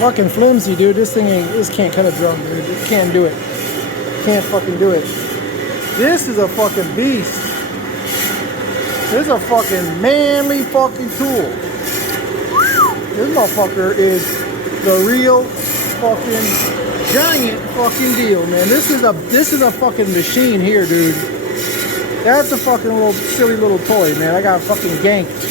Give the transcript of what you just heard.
Fucking flimsy, dude. This thing ain't. This can't cut a drum, dude. It can't do it. Can't fucking do it. This is a fucking beast. This is a fucking manly fucking tool. This motherfucker is the real fucking giant fucking deal, man. This is a fucking machine here, dude. That's a fucking little silly little toy, man. I got fucking ganked.